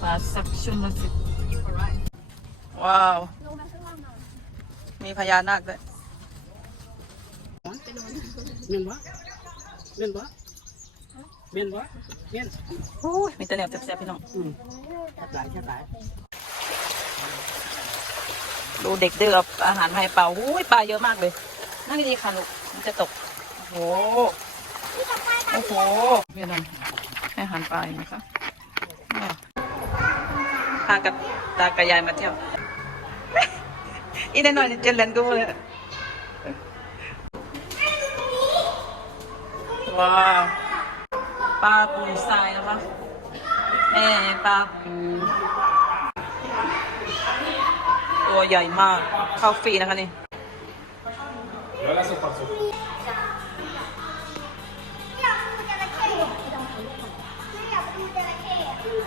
ปลาสักชุนละสิบว้าว มีพญานาคด้วยเมียนวะเมียนวะเมียนวะเมียนโอ้ยมีแต่แนวแซ่บๆพี่น้องอืมแค่หลายแค่หลายดูเด็กเดือบอาหารไทยเปล่าโอ้ยปลาเยอะมากเลย นั่งดีๆค่ะลูก มันจะตก โอ้โห โอ้โหพี่น้องให้อาหารปลาอีกนะคะเนี่ย พากับตากับยายมาเที่ยว อีนหน่อยเจนเลนกูเลยว้าวปลาปูทรายนะคะแม่ปลาปูตัวใหญ่มากเข้าฟรีนะคะนี่แล้วสุดความสุข